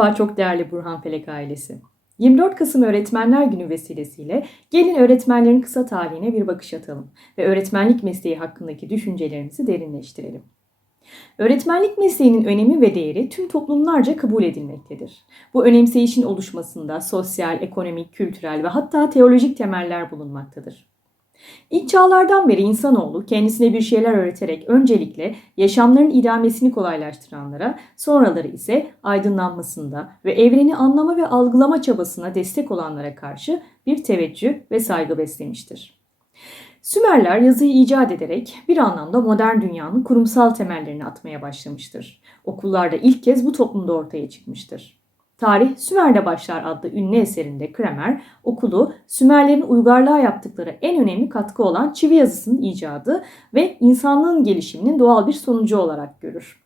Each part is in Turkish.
Merhaba çok değerli Burhan Felek ailesi. 24 Kasım Öğretmenler Günü vesilesiyle gelin öğretmenlerin kısa tarihine bir bakış atalım ve öğretmenlik mesleği hakkındaki düşüncelerimizi derinleştirelim. Öğretmenlik mesleğinin önemi ve değeri tüm toplumlarca kabul edilmektedir. Bu önemseyişin oluşmasında sosyal, ekonomik, kültürel ve hatta teolojik temeller bulunmaktadır. İlk çağlardan beri insanoğlu kendisine bir şeyler öğreterek öncelikle yaşamların idamesini kolaylaştıranlara, sonraları ise aydınlanmasında ve evreni anlama ve algılama çabasına destek olanlara karşı bir teveccüh ve saygı beslemiştir. Sümerler yazıyı icat ederek bir anlamda modern dünyanın kurumsal temellerini atmaya başlamıştır. Okullarda ilk kez bu toplumda ortaya çıkmıştır. Tarih Sümer'de başlar adlı ünlü eserinde Kramer, okulu Sümerlerin uygarlığa yaptıkları en önemli katkı olan çivi yazısının icadı ve insanlığın gelişiminin doğal bir sonucu olarak görür.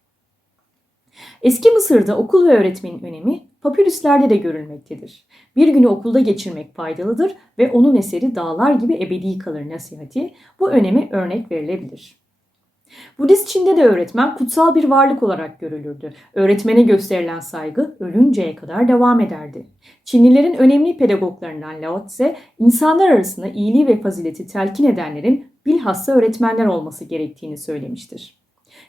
Eski Mısır'da okul ve öğretmenin önemi papirüslerde de görülmektedir. Bir günü okulda geçirmek faydalıdır ve onun eseri dağlar gibi ebedi kalır nasihati bu öneme örnek verilebilir. Budist Çin'de de öğretmen kutsal bir varlık olarak görülürdü. Öğretmene gösterilen saygı ölünceye kadar devam ederdi. Çinlilerin önemli pedagoglarından Lao Tse, insanlar arasında iyiliği ve fazileti telkin edenlerin bilhassa öğretmenler olması gerektiğini söylemiştir.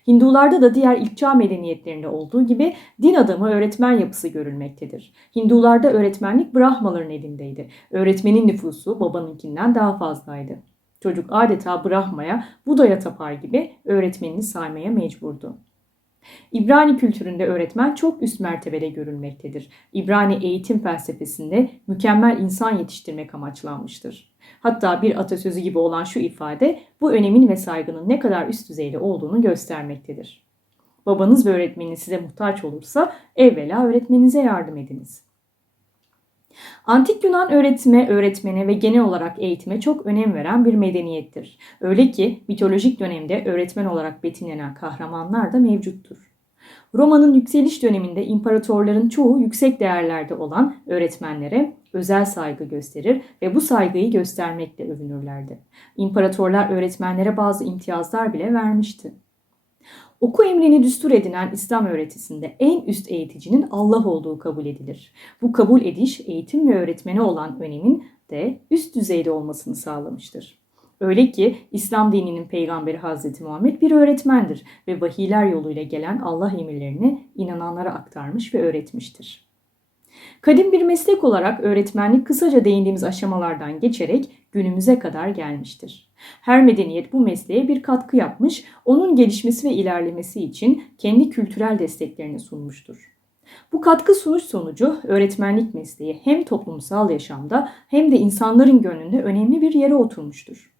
Hindularda da diğer ilk çağ medeniyetlerinde olduğu gibi din adamı öğretmen yapısı görülmektedir. Hindularda öğretmenlik Brahmaların elindeydi. Öğretmenin nüfusu babanınkinden daha fazlaydı. Çocuk adeta Brahma'ya, Buda'ya tapar gibi öğretmenini saymaya mecburdu. İbrani kültüründe öğretmen çok üst mertebede görülmektedir. İbrani eğitim felsefesinde mükemmel insan yetiştirmek amaçlanmıştır. Hatta bir atasözü gibi olan şu ifade bu önemin ve saygının ne kadar üst düzeyde olduğunu göstermektedir. Babanız ve öğretmeniniz size muhtaç olursa evvela öğretmeninize yardım ediniz. Antik Yunan öğretime, öğretmene ve genel olarak eğitime çok önem veren bir medeniyettir. Öyle ki mitolojik dönemde öğretmen olarak betimlenen kahramanlar da mevcuttur. Roma'nın yükseliş döneminde imparatorların çoğu yüksek değerlerde olan öğretmenlere özel saygı gösterir ve bu saygıyı göstermekle övünürlerdi. İmparatorlar öğretmenlere bazı imtiyazlar bile vermişti. Oku emrini düstur edinen İslam öğretisinde en üst eğiticinin Allah olduğu kabul edilir. Bu kabul ediş eğitim ve öğretmene olan önemin de üst düzeyde olmasını sağlamıştır. Öyle ki İslam dininin peygamberi Hazreti Muhammed bir öğretmendir ve vahiyler yoluyla gelen Allah emirlerini inananlara aktarmış ve öğretmiştir. Kadim bir meslek olarak öğretmenlik kısaca değindiğimiz aşamalardan geçerek günümüze kadar gelmiştir. Her medeniyet bu mesleğe bir katkı yapmış, onun gelişmesi ve ilerlemesi için kendi kültürel desteklerini sunmuştur. Bu katkı sunuş sonucu öğretmenlik mesleği hem toplumsal yaşamda hem de insanların gönlünde önemli bir yere oturmuştur.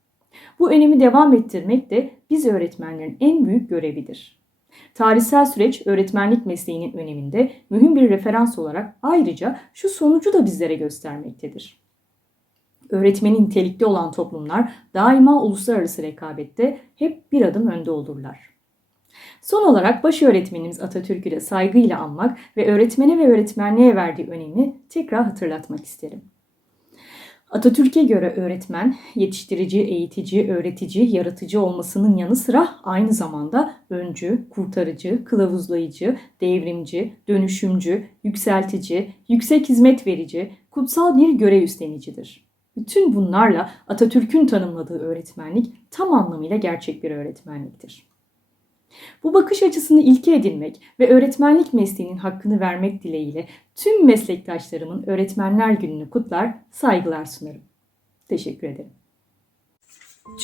Bu önemi devam ettirmek de biz öğretmenlerin en büyük görevidir. Tarihsel süreç öğretmenlik mesleğinin öneminde mühim bir referans olarak ayrıca şu sonucu da bizlere göstermektedir. Öğretmenin nitelikli olan toplumlar daima uluslararası rekabette hep bir adım önde olurlar. Son olarak baş öğretmenimiz Atatürk'ü de saygıyla anmak ve öğretmene ve öğretmenliğe verdiği önemi tekrar hatırlatmak isterim. Atatürk'e göre öğretmen, yetiştirici, eğitici, öğretici, yaratıcı olmasının yanı sıra aynı zamanda öncü, kurtarıcı, kılavuzlayıcı, devrimci, dönüşümcü, yükseltici, yüksek hizmet verici, kutsal bir görev üstlenicidir. Bütün bunlarla Atatürk'ün tanımladığı öğretmenlik tam anlamıyla gerçek bir öğretmenliktir. Bu bakış açısını ilke edinmek ve öğretmenlik mesleğinin hakkını vermek dileğiyle tüm meslektaşlarımın Öğretmenler Günü'nü kutlar, saygılar sunarım. Teşekkür ederim.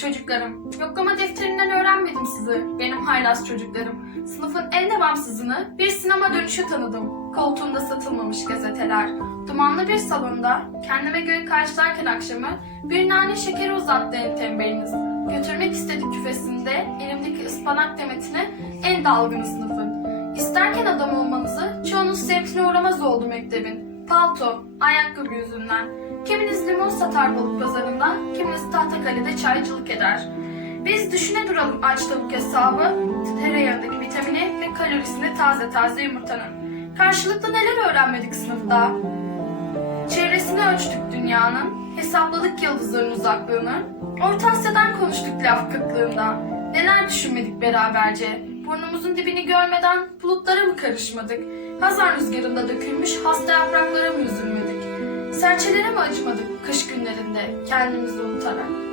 Çocuklarım, yoklama defterinden öğrenmedim sizi, benim haylaz çocuklarım. Sınıfın en devamsızını bir sinema dönüşü tanıdım. Koltuğumda satılmamış gazeteler. Dumanlı bir salonda, kendime göre karşılarken akşamı bir nane şekeri uzattı en tembeliniz. Götürmek istedik küfesinde elimdeki ıspanak demetine en dalgını sınıfın. İsterken adam olmanızı çoğunuz sevkine uğramaz oldu mektebin. Palto, ayakkabı yüzünden. Kiminiz limon satar balık pazarında, kiminiz Tahtakale'de çaycılık eder. Biz düşüne duralım aç tavuk hesabı, tereyağındaki vitamini ve kalorisini taze taze yumurtanın. Karşılıklı neler öğrenmedik sınıfta? Çevresini ölçtük dünyanın, hesapladık yıldızların uzaklığını. Orta Asya'dan konuştuk laf kıtlığında. Neler düşünmedik beraberce. Burnumuzun dibini görmeden bulutlara mı karışmadık? Hazan rüzgarında dökülmüş hasta yapraklara mı üzülmedik? Serçelere mi acımadık kış günlerinde kendimizi unutarak?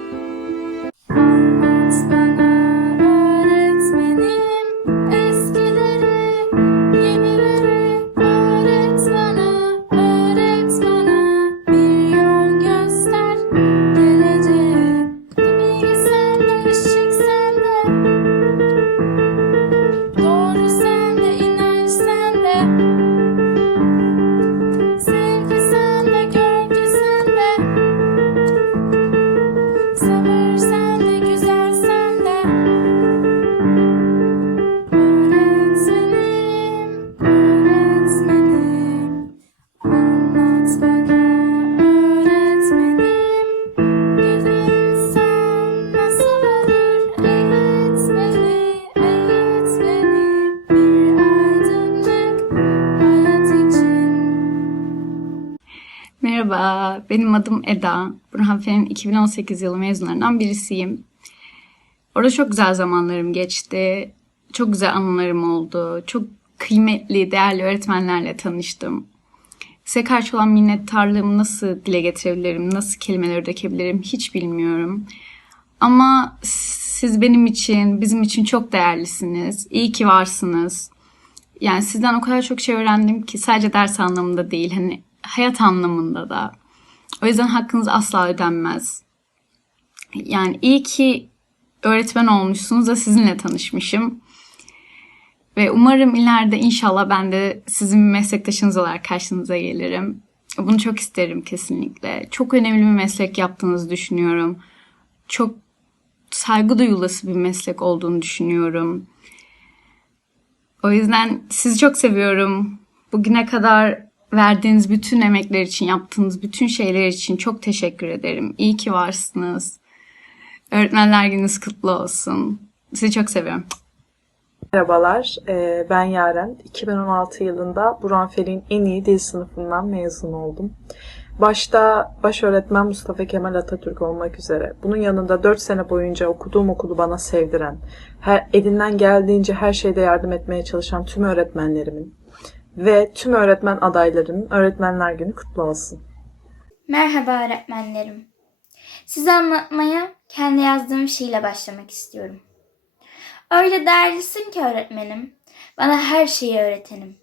Benim adım Eda. Burhan Fen'in 2018 yılı mezunlarından birisiyim. Orada çok güzel zamanlarım geçti. Çok güzel anılarım oldu. Çok kıymetli, değerli öğretmenlerle tanıştım. Size karşı olan minnettarlığımı nasıl dile getirebilirim, nasıl kelimeler dökebilirim hiç bilmiyorum. Ama siz benim için, bizim için çok değerlisiniz. İyi ki varsınız. Yani sizden o kadar çok şey öğrendim ki sadece ders anlamında değil, hani hayat anlamında da. O yüzden hakkınız asla ödenmez. Yani iyi ki öğretmen olmuşsunuz da sizinle tanışmışım. Ve umarım ileride inşallah ben de sizin meslektaşınız olarak karşınıza gelirim. Bunu çok isterim kesinlikle. Çok önemli bir meslek yaptığınızı düşünüyorum. Çok saygı duyulası bir meslek olduğunu düşünüyorum. O yüzden sizi çok seviyorum. Bugüne kadar verdiğiniz bütün emekler için, yaptığınız bütün şeyler için çok teşekkür ederim. İyi ki varsınız. Öğretmenler gününüz kutlu olsun. Sizi çok seviyorum. Merhabalar, eee, ben Yaren. 2016 yılında Burhan Fel'in en iyi dil sınıfından mezun oldum. Başta baş öğretmen Mustafa Kemal Atatürk olmak üzere. Bunun yanında 4 sene boyunca okuduğum okulu bana sevdiren, her, elinden geldiğince her şeyde yardım etmeye çalışan tüm öğretmenlerimin ve tüm öğretmen adaylarının Öğretmenler Günü kutlu olsun. Merhaba öğretmenlerim. Size anlatmaya kendi yazdığım şiirle başlamak istiyorum. Öyle değerlisin ki öğretmenim, bana her şeyi öğretenim.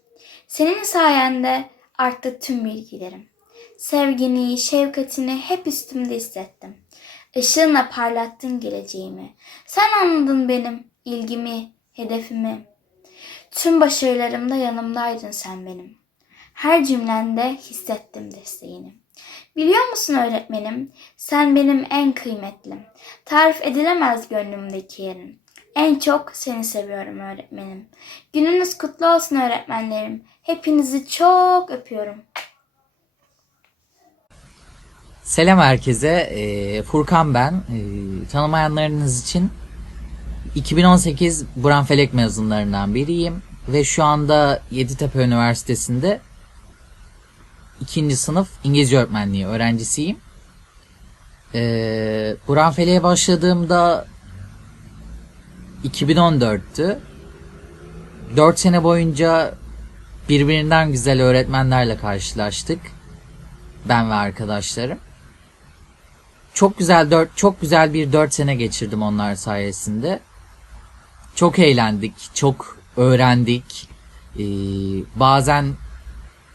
Senin sayende arttı tüm bilgilerim. Sevgini, şefkatini hep üstümde hissettim. Işığınla parlattın geleceğimi. Sen anladın benim ilgimi, hedefimi. Tüm başarılarımda yanımdaydın sen benim. Her cümlende hissettim desteğini. Biliyor musun öğretmenim, sen benim en kıymetlim. Tarif edilemez gönlümdeki yerin. En çok seni seviyorum öğretmenim. Gününüz kutlu olsun öğretmenlerim. Hepinizi çok öpüyorum. Selam herkese. Ee, Furkan ben. Ee, tanımayanlarınız için 2018 Buran Felek mezunlarından biriyim ve şu anda Yeditepe Üniversitesi'nde ikinci sınıf İngilizce öğretmenliği öğrencisiyim. Ee, Buran Felek'e başladığımda 2014'tü. 4 sene boyunca birbirinden güzel öğretmenlerle karşılaştık. Ben ve arkadaşlarım. Çok güzel dört, çok güzel bir 4 sene geçirdim onlar sayesinde. Çok eğlendik, çok öğrendik. Ee, bazen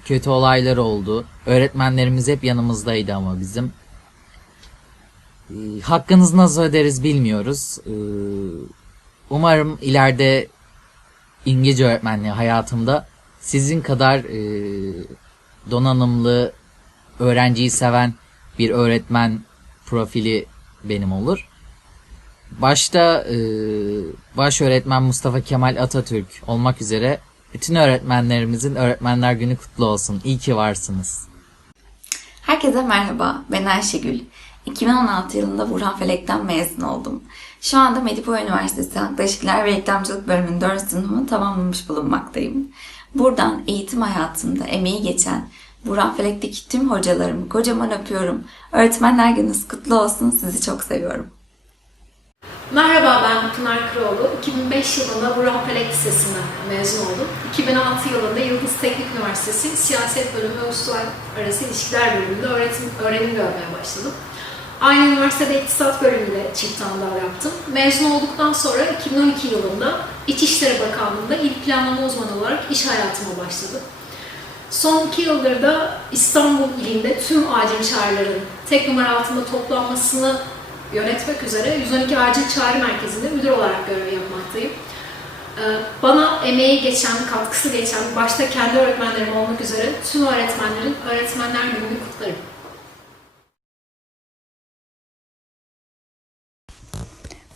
kötü olaylar oldu. Öğretmenlerimiz hep yanımızdaydı ama bizim. Ee, hakkınızı nasıl öderiz bilmiyoruz. Ee, umarım ileride İngilizce öğretmenliği hayatımda sizin kadar e, donanımlı, öğrenciyi seven bir öğretmen profili benim olur. Başta e, baş öğretmen Mustafa Kemal Atatürk olmak üzere bütün öğretmenlerimizin Öğretmenler Günü kutlu olsun. İyi ki varsınız. Herkese merhaba, ben Ayşegül. 2016 yılında Burhan Felek'ten mezun oldum. Şu anda Medipol Üniversitesi Halkla ve Reklamcılık bölümünün 4 sınıfımı tamamlamış bulunmaktayım. Buradan eğitim hayatımda emeği geçen Burhan Felek'teki tüm hocalarımı kocaman öpüyorum. Öğretmenler gününüz kutlu olsun, sizi çok seviyorum. Merhaba ben Pınar Kıroğlu. 2005 yılında Burhan Felek Lisesi'nden mezun oldum. 2006 yılında Yıldız Teknik Üniversitesi Siyaset Bölümü ve Uluslararası İlişkiler Bölümünde öğretim, öğrenim görmeye başladım. Aynı üniversitede İktisat Bölümüyle çift anadal yaptım. Mezun olduktan sonra 2012 yılında İçişleri Bakanlığı'nda il planlama uzmanı olarak iş hayatıma başladım. Son iki yıldır da İstanbul ilinde tüm acil çağrıların tek numara altında toplanmasını yönetmek üzere 112 Acil Çağrı Merkezi'nde müdür olarak görev yapmaktayım. Ee, Bana emeği geçen, katkısı geçen, başta kendi öğretmenlerim olmak üzere tüm öğretmenlerin Öğretmenler Günü'nü kutlarım.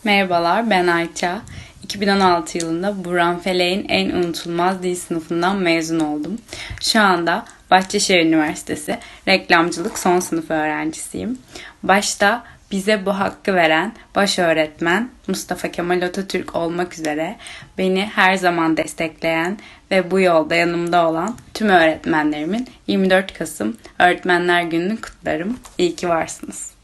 Merhabalar, ben Ayça. 2016 yılında Burhan Felek'in en unutulmaz dil sınıfından mezun oldum. Şu anda Bahçeşehir Üniversitesi reklamcılık son sınıf öğrencisiyim. Başta bize bu hakkı veren baş öğretmen Mustafa Kemal Atatürk olmak üzere beni her zaman destekleyen ve bu yolda yanımda olan tüm öğretmenlerimin 24 Kasım Öğretmenler Günü'nü kutlarım. İyi ki varsınız.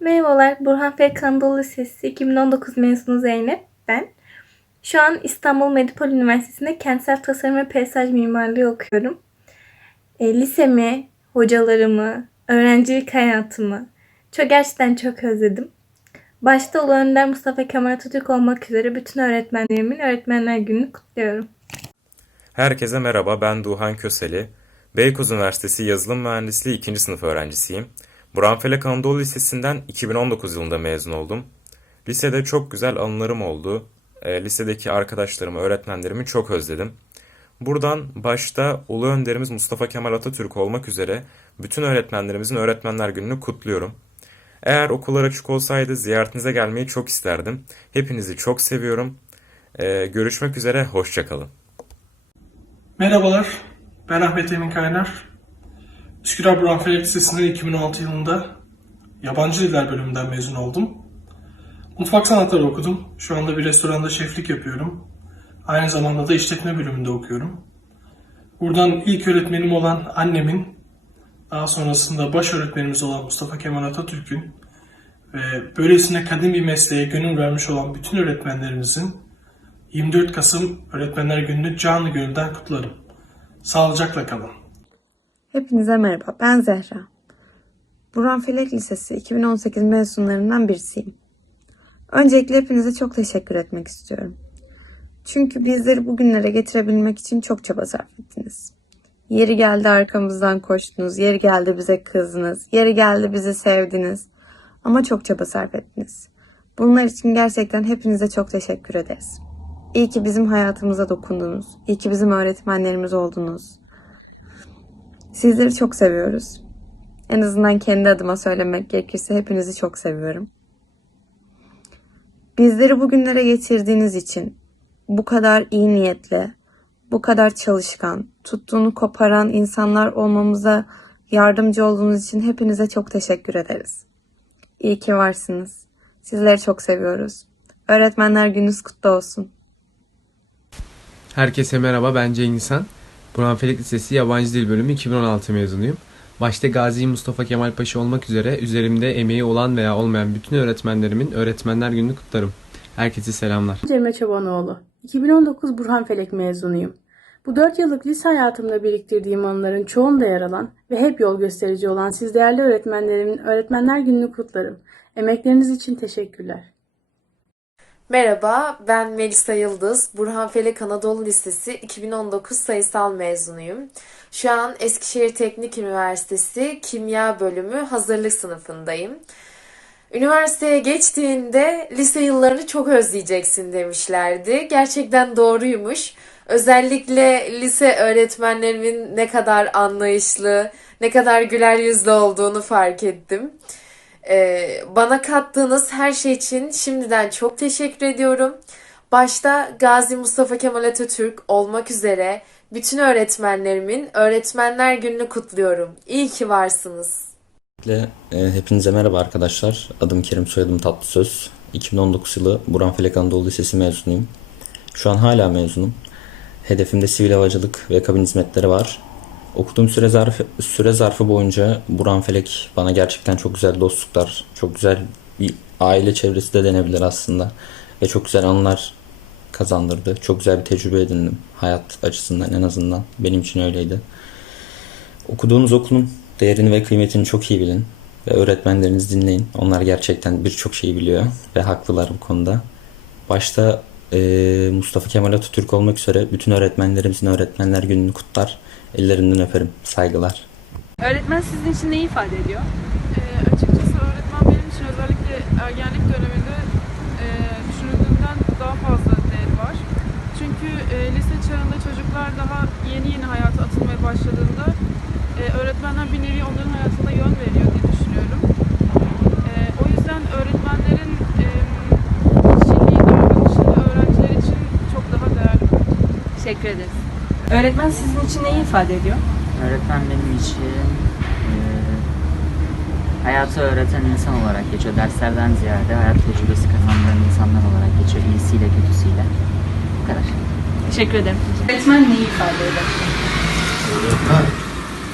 Merhabalar, Burhan Felek Anadolu Lisesi 2019 mezunu Zeynep ben. Şu an İstanbul Medipol Üniversitesi'nde kentsel tasarım ve peyzaj mimarlığı okuyorum. E, lisemi, hocalarımı, öğrencilik hayatımı çok gerçekten çok özledim. Başta Ulu Önder Mustafa Kemal Atatürk olmak üzere bütün öğretmenlerimin Öğretmenler Günü'nü kutluyorum. Herkese merhaba, ben Duhan Köseli. Beykoz Üniversitesi Yazılım Mühendisliği 2. sınıf öğrencisiyim. Burhanfelek Anadolu Lisesi'nden 2019 yılında mezun oldum. Lisede çok güzel anılarım oldu. E, lisedeki arkadaşlarımı, öğretmenlerimi çok özledim. Buradan başta Ulu Önderimiz Mustafa Kemal Atatürk olmak üzere bütün öğretmenlerimizin Öğretmenler Günü'nü kutluyorum. Eğer okullar açık olsaydı ziyaretinize gelmeyi çok isterdim. Hepinizi çok seviyorum. E, görüşmek üzere, hoşçakalın. Merhabalar, ben Ahmet Emin Kaynar. Üsküdar Burhan Felek Lisesi'nden 2016 yılında Yabancı Diller bölümünden mezun oldum. Mutfak sanatları okudum. Şu anda bir restoranda şeflik yapıyorum. Aynı zamanda da işletme bölümünde okuyorum. Buradan ilk öğretmenim olan annemin, daha sonrasında baş öğretmenimiz olan Mustafa Kemal Atatürk'ün ve böylesine kadim bir mesleğe gönül vermiş olan bütün öğretmenlerimizin 24 Kasım Öğretmenler Günü'nü canlı gönülden kutlarım. Sağlıcakla kalın. Hepinize merhaba, ben Zehra. Burhan Felek Lisesi 2018 mezunlarından birisiyim. Öncelikle hepinize çok teşekkür etmek istiyorum. Çünkü bizleri bugünlere getirebilmek için çok çaba sarf ettiniz. Yeri geldi arkamızdan koştunuz, yeri geldi bize kızdınız, yeri geldi bizi sevdiniz. Ama çok çaba sarf ettiniz. Bunlar için gerçekten hepinize çok teşekkür ederiz. İyi ki bizim hayatımıza dokundunuz. İyi ki bizim öğretmenlerimiz oldunuz. Sizleri çok seviyoruz. En azından kendi adıma söylemek gerekirse hepinizi çok seviyorum. Bizleri bugünlere getirdiğiniz için bu kadar iyi niyetli, bu kadar çalışkan, tuttuğunu koparan insanlar olmamıza yardımcı olduğunuz için hepinize çok teşekkür ederiz. İyi ki varsınız. Sizleri çok seviyoruz. Öğretmenler gününüz kutlu olsun. Herkese merhaba ben Cengizhan. Burhan Felek Lisesi Yabancı Dil Bölümü 2016 mezunuyum. Başta Gazi Mustafa Kemal Paşa olmak üzere üzerimde emeği olan veya olmayan bütün öğretmenlerimin Öğretmenler Günü'nü kutlarım. Herkese selamlar. Cemre Çobanoğlu. 2019 Burhan Felek mezunuyum. Bu 4 yıllık lise hayatımda biriktirdiğim anıların çoğunda yer alan ve hep yol gösterici olan siz değerli öğretmenlerimin Öğretmenler Günü'nü kutlarım. Emekleriniz için teşekkürler. Merhaba, ben Melisa Yıldız. Burhan Felek Anadolu Lisesi 2019 sayısal mezunuyum. Şu an Eskişehir Teknik Üniversitesi Kimya Bölümü hazırlık sınıfındayım. Üniversiteye geçtiğinde lise yıllarını çok özleyeceksin demişlerdi. Gerçekten doğruymuş. Özellikle lise öğretmenlerimin ne kadar anlayışlı, ne kadar güler yüzlü olduğunu fark ettim. Ee, bana kattığınız her şey için şimdiden çok teşekkür ediyorum. Başta Gazi Mustafa Kemal Atatürk olmak üzere bütün öğretmenlerimin Öğretmenler Günü'nü kutluyorum. İyi ki varsınız. E, Hepinize merhaba arkadaşlar. Adım Kerim, soyadım Tatlısöz. 2019 yılı Burhan Felek Anadolu Lisesi mezunuyum. Şu an hala mezunum. Hedefimde sivil havacılık ve kabin hizmetleri var. Okuduğum süre zarfı, süre zarfı boyunca Burhan Felek bana gerçekten çok güzel dostluklar, çok güzel bir aile çevresi de denebilir aslında. Ve çok güzel anılar kazandırdı. Çok güzel bir tecrübe edindim. Hayat açısından en azından. Benim için öyleydi. Okuduğunuz okulun değerini ve kıymetini çok iyi bilin. Ve öğretmenlerinizi dinleyin. Onlar gerçekten birçok şeyi biliyor. Ve haklılar bu konuda. Başta eee, Mustafa Kemal Atatürk olmak üzere bütün öğretmenlerimizin Öğretmenler Günü'nü kutlar. Ellerinden öperim. Saygılar. Öğretmen sizin için neyi ifade ediyor? açıkçası öğretmen benim için özellikle ergenlik döneminde e, düşünüldüğünden daha fazla değeri var. Çünkü e, lise çağında çocuklar daha yeni yeni başladığında e, öğretmenler bir nevi onların hayatına yön veriyor diye düşünüyorum. E, o yüzden öğretmenlerin e, kişiliği, davranışları öğrenciler için çok daha değerli. Teşekkür ederiz. Öğretmen sizin için neyi ifade ediyor? Öğretmen benim için eee, hayatı öğreten insan olarak geçiyor. Derslerden ziyade hayat tecrübesi kazandıran insanlar olarak geçiyor. İyisiyle kötüsüyle. Bu kadar. Teşekkür ederim. Öğretmen neyi ifade eder? Öğretmen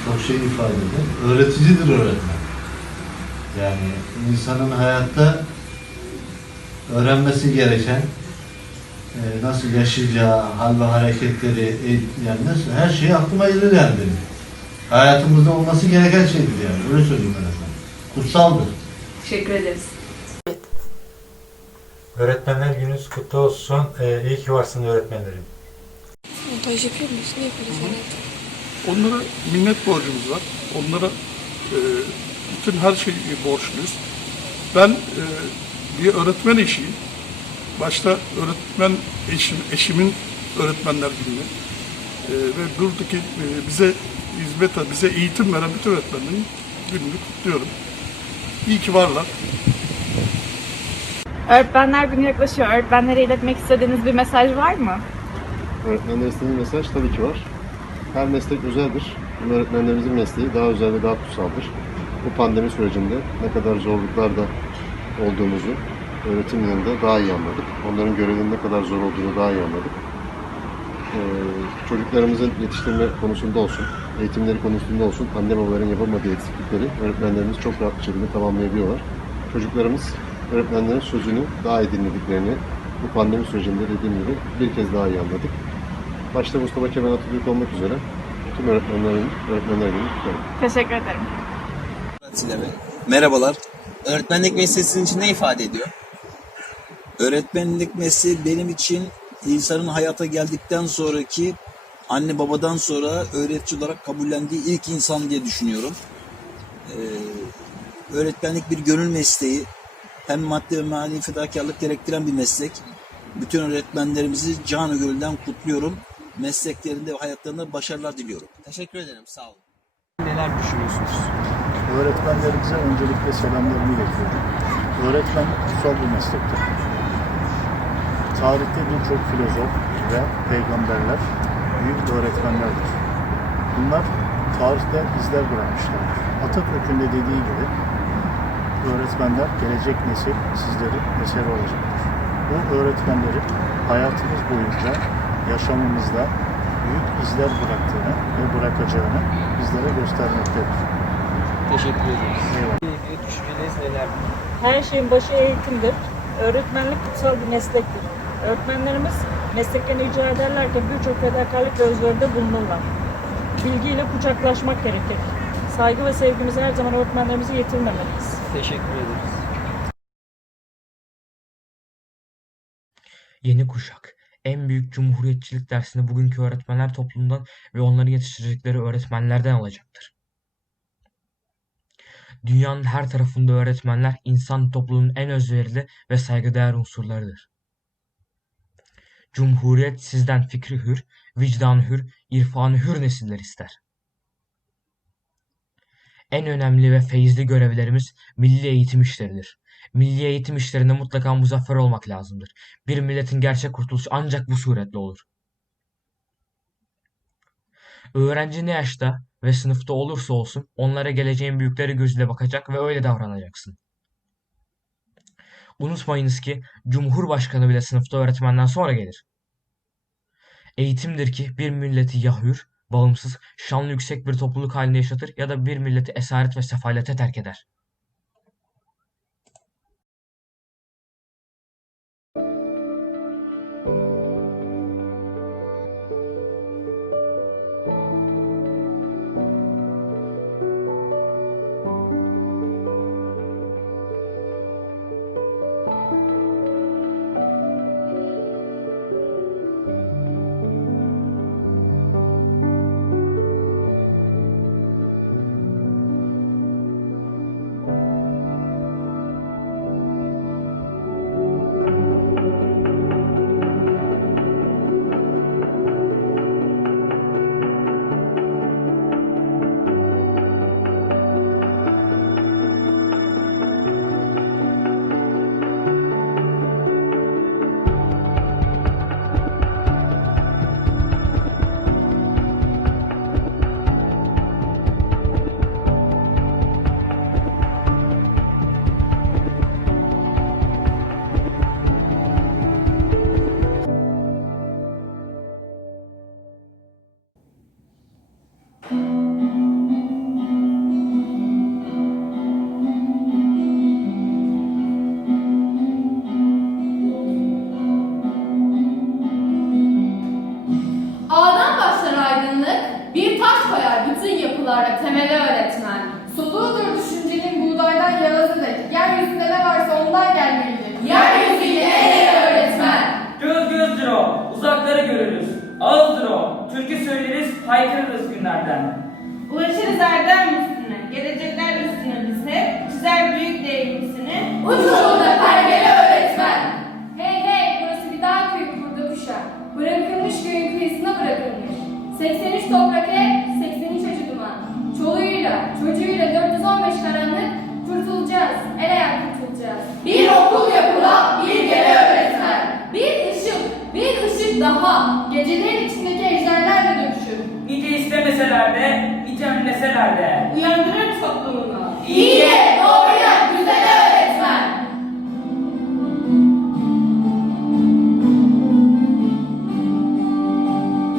çok şey ifade eder. Öğreticidir öğretmen. Yani insanın hayatta öğrenmesi gereken e, nasıl yaşayacağı, hal ve hareketleri, yani nasıl, her şeyi aklıma gelir yani benim. Hayatımızda olması gereken şeydir yani. Öyle söyleyeyim öğretmen. Kutsaldır. Teşekkür ederiz. Öğretmenler gününüz kutlu olsun. Ee, iyi ki varsın öğretmenlerim. Montaj yapıyor muyuz? Ne yapıyoruz? Onlara minnet borcumuz var. Onlara e, bütün her şeyi borçluyuz. Ben e, bir öğretmen eşiyim. Başta öğretmen eşim, eşimin öğretmenler günü e, ve buradaki e, bize hizmet, bize eğitim veren bütün öğretmenlerin gününü kutluyorum. İyi ki varlar. Öğretmenler günü yaklaşıyor. Öğretmenlere iletmek istediğiniz bir mesaj var mı? Öğretmenler istediği mesaj tabii ki var. Her meslek özeldir. Öğretmenlerimizin mesleği daha özel ve daha kutsaldır. Bu pandemi sürecinde ne kadar zorluklarda olduğumuzu öğretim yanında daha iyi anladık. Onların görevinin ne kadar zor olduğunu daha iyi anladık. Ee, çocuklarımızın yetiştirme konusunda olsun, eğitimleri konusunda olsun anne babaların yapamadığı eksiklikleri öğretmenlerimiz çok rahat bir şekilde tamamlayabiliyorlar. Çocuklarımız öğretmenlerin sözünü daha iyi dinlediklerini bu pandemi sürecinde dediğim gibi bir kez daha iyi anladık. Başta Mustafa Kemal Atatürk olmak üzere tüm öğretmenlerin, öğretmenler günü kutlarım. Teşekkür ederim. Merhabalar. Öğretmenlik mesleği sizin için ne ifade ediyor? Öğretmenlik mesleği benim için insanın hayata geldikten sonraki anne babadan sonra öğretici olarak kabullendiği ilk insan diye düşünüyorum. Ee, öğretmenlik bir gönül mesleği. Hem maddi ve manevi fedakarlık gerektiren bir meslek. Bütün öğretmenlerimizi canı gönülden kutluyorum. Mesleklerinde ve hayatlarında başarılar diliyorum. Teşekkür ederim. Sağ olun. Neler düşünüyorsunuz? Öğretmenlerimize öncelikle selamlarımı iletiyorum. Öğretmenlik kutsal bir meslektir. Tarihte birçok filozof ve peygamberler büyük öğretmenlerdir. Bunlar tarihte izler bırakmışlardır. Atatürk'ün de dediği gibi öğretmenler gelecek nesil sizlerin eseri olacaktır. Bu öğretmenleri hayatımız boyunca yaşamımızda büyük izler bıraktığını ve bırakacağını bizlere göstermektedir. Teşekkür ederiz. Eyvallah. Düşünceniz neler? Her şeyin başı eğitimdir. Öğretmenlik kutsal bir meslektir. Öğretmenlerimiz mesleklerini icra ederlerken birçok fedakarlık ve özveride bulunurlar. Bilgiyle kucaklaşmak gerekir. Saygı ve sevgimizi her zaman öğretmenlerimizi yitirmemeliyiz. Teşekkür ederiz. Yeni kuşak. En büyük cumhuriyetçilik dersini bugünkü öğretmenler toplumundan ve onları yetiştirecekleri öğretmenlerden alacaktır. Dünyanın her tarafında öğretmenler insan topluluğunun en özverili ve saygıdeğer unsurlarıdır. Cumhuriyet sizden fikri hür, vicdanı hür, irfanı hür nesiller ister. En önemli ve feyizli görevlerimiz milli eğitim işleridir. Milli eğitim işlerinde mutlaka muzaffer olmak lazımdır. Bir milletin gerçek kurtuluşu ancak bu suretle olur. Öğrenci ne yaşta ve sınıfta olursa olsun onlara geleceğin büyükleri gözüyle bakacak ve öyle davranacaksın. Unutmayınız ki Cumhurbaşkanı bile sınıfta öğretmenden sonra gelir. Eğitimdir ki bir milleti ya hür, bağımsız, şanlı yüksek bir topluluk halinde yaşatır ya da bir milleti esaret ve sefalete terk eder. Türkü söyleriz, haykırırız günlerden. Ulaşırız erdem üstüne, gelecekler üstüne bize, çizer büyük değerimizini. Uç ucunda. ve itemleseler de. Uyandırır